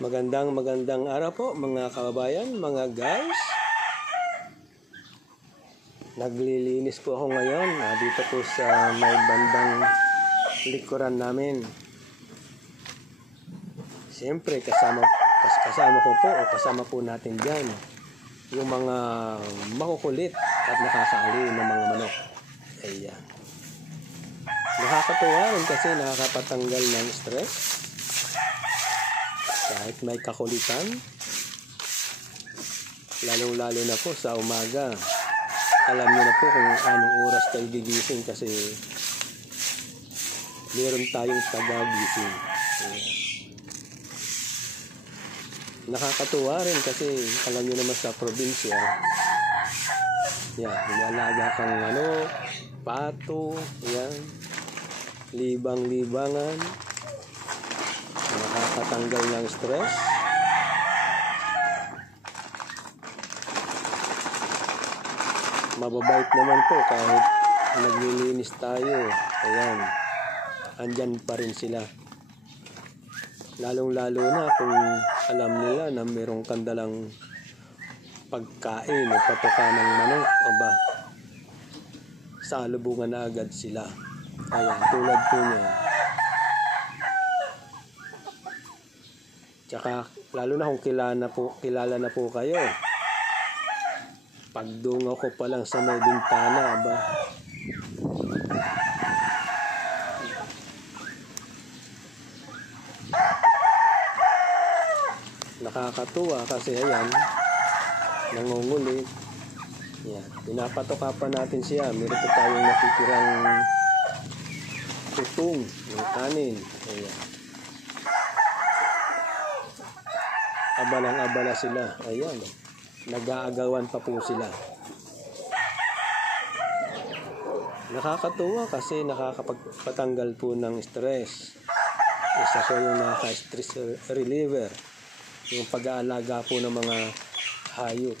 Magandang araw po mga kababayan, mga guys. Naglilinis po ako ngayon dito po sa may bandang likuran namin. Siyempre kasama ko po o kasama po natin dyan yung mga makukulit at nakakaaliw ng mga manok. Ayan. Nakakatuwa rin kasi nakakapatanggal ng stress. Kahit may kakulitan, lalong-lalo na po sa umaga. Alam niyo na po kung anong oras tayo gigising kasi meron tayong taga-gising. Nakakatuwa rin kasi alam niyo naman sa probinsya, inaalaga kang pato, libang-libangan. Nakakatanggal ng stress. Mababait naman po kahit naglilinis tayo. Ayan, andyan pa rin sila. Lalong-lalo na kung alam nila na mayroong kandalang pagkain o patuka ng manok. Aba, salubungan na agad sila. Ayan, tulad po niya. Tsaka lalo na kung kilala na po kayo. Pagdungaw ko pa lang sa may bintana, aba. Nakakatuwa kasi ayan, nangunguli. Yan, pinapatoka pa natin siya. Meron po tayong natitirang tutong ng kanin. Ayan. Abalang-abala sila. Ayan. Nag-aagawan pa po sila. Nakakatuwa kasi nakakapagpatanggal po ng stress. Isa po yung nakaka-stress reliever. Yung pag-aalaga po ng mga hayop.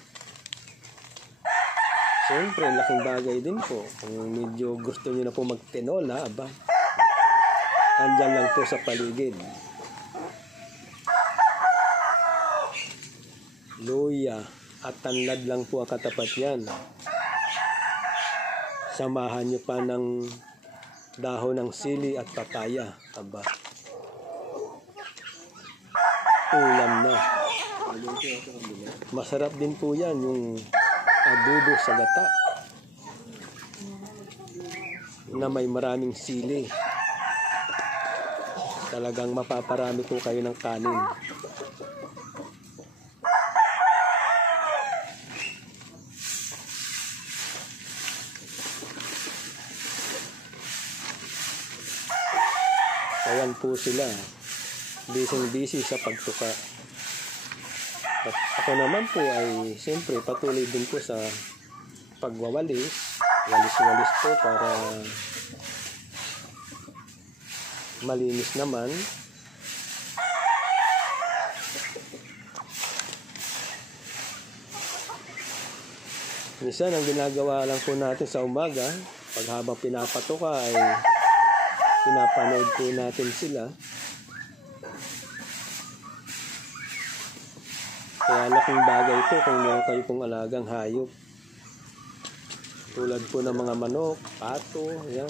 Siyempre, laking bagay din po. Kung medyo gusto nyo na po magtinola, aba, andyan lang po sa paligid. Luya at tanlad lang po ang katapat yan. Samahan nyo pa ng dahon ng sili at papaya. Aba, ulam na. Masarap din po yan yung adobo sa gata na may maraming sili. Talagang mapaparami po kayo ng kanin. Ayan po sila, busy sa pagtuka. At ako naman po ay siyempre patuloy din po sa pagwawalis. Walis-walis po para malinis naman. Minsan ang ginagawa lang po natin sa umaga, pag habang pinapatuka ay pinapanood po natin sila. Kaya laking bagay po kung meron kayo pong alagang hayop. Tulad po ng mga manok, pato, yan.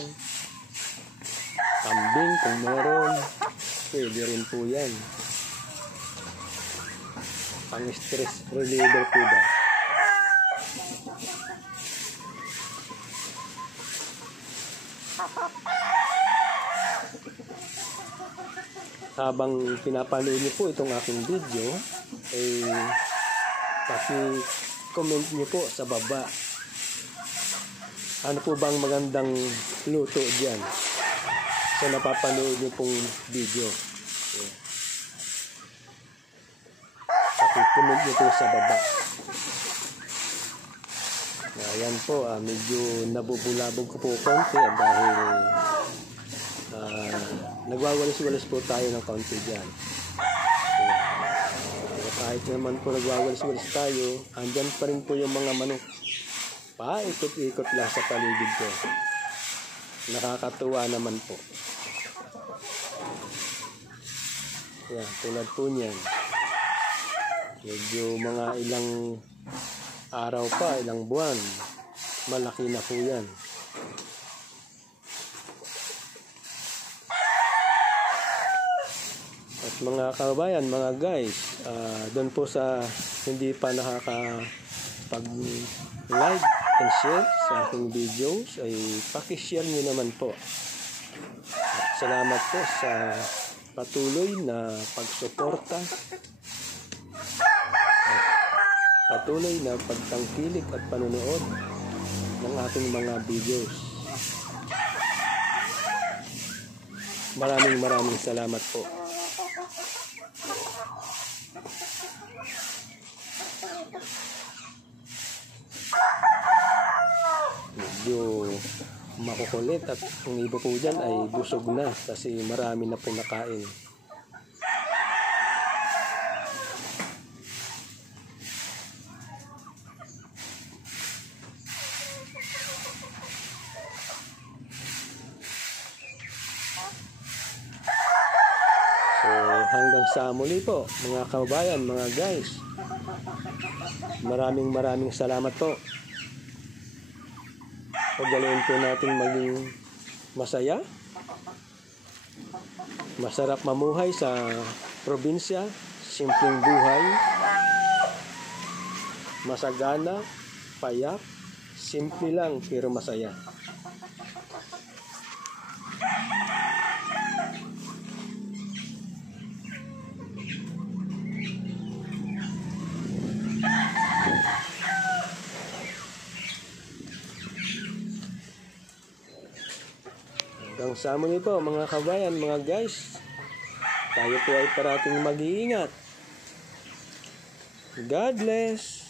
Kambing kung meron. Pwede rin po yan. Pang-stress reliever po ba? Habang pinapanood niyo po itong aking video, paki-comment niyo po sa baba. Ano po bang magandang luto diyan sa napapanood niyo pong video? Paki-comment niyo po sa baba. Ayan po, medyo nabubulabog ko po konti dahil nagwawalis-walis po tayo ng kaunti dyan. Kahit naman po nagwawalis-walis tayo, andyan pa rin po yung mga manok. Paikot-ikot lang sa paligid ko. Nakakatuwa naman po. Yan, tulad po niyan. Medyo mga ilang araw pa, ilang buwan, malaki na po yan. At mga kabayan, mga guys, doon po sa hindi pa nakakapag-like and share sa aking videos, ay pakishare nyo naman po. At salamat po sa patuloy na pagsuporta at patuloy na pagtangkilik at panunood ng ating mga videos. Maraming salamat po. Medyo makukulit at ang iba po dyan ay busog na kasi marami na po nakain. So hanggang sa muli po mga kabayan, mga guys, maraming salamat po. Paggaluin po natin maging masaya, masarap mamuhay sa probinsya, simpleng buhay, masagana, payak, simple lang pero masaya. Hanggang sa muli po mga kabayan, mga guys, tayo po ay parating mag-iingat. God bless.